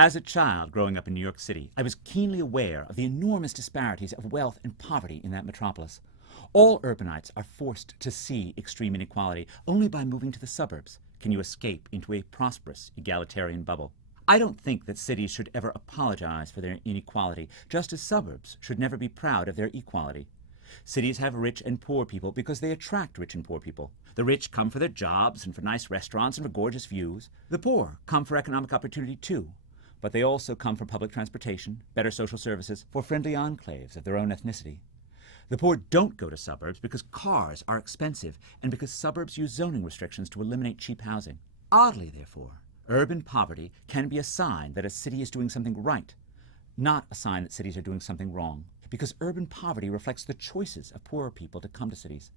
As a child growing up in New York City, I was keenly aware of the enormous disparities of wealth and poverty in that metropolis. All urbanites are forced to see extreme inequality. Only by moving to the suburbs can you escape into a prosperous, egalitarian bubble. I don't think that cities should ever apologize for their inequality, just as suburbs should never be proud of their equality. Cities have rich and poor people because they attract rich and poor people. The rich come for their jobs and for nice restaurants and for gorgeous views. The poor come for economic opportunity too, but they also come for public transportation, better social services, for friendly enclaves of their own ethnicity. The poor don't go to suburbs because cars are expensive and because suburbs use zoning restrictions to eliminate cheap housing. Oddly, therefore, urban poverty can be a sign that a city is doing something right, not a sign that cities are doing something wrong, because urban poverty reflects the choices of poorer people to come to cities.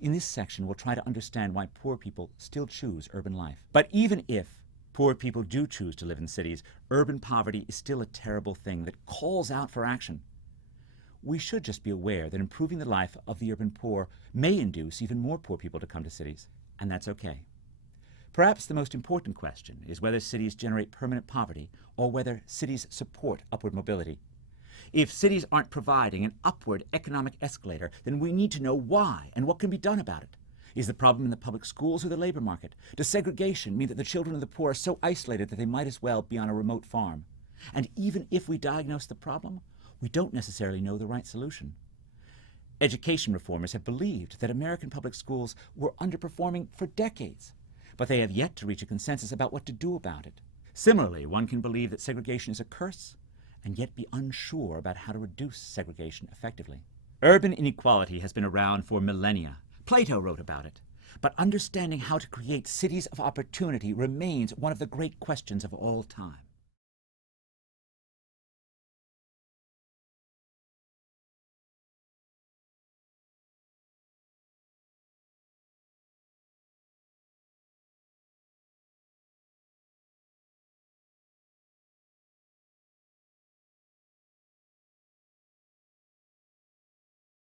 In this section, we'll try to understand why poor people still choose urban life. But even if poor people do choose to live in cities, urban poverty is still a terrible thing that calls out for action. We should just be aware that improving the life of the urban poor may induce even more poor people to come to cities, and that's okay. Perhaps the most important question is whether cities generate permanent poverty or whether cities support upward mobility. If cities aren't providing an upward economic escalator, then we need to know why and what can be done about it. Is the problem in the public schools or the labor market? Does segregation mean that the children of the poor are so isolated that they might as well be on a remote farm? And even if we diagnose the problem, we don't necessarily know the right solution. Education reformers have believed that American public schools were underperforming for decades, but they have yet to reach a consensus about what to do about it. Similarly, one can believe that segregation is a curse and yet be unsure about how to reduce segregation effectively. Urban inequality has been around for millennia. Plato wrote about it. But understanding how to create cities of opportunity remains one of the great questions of all time.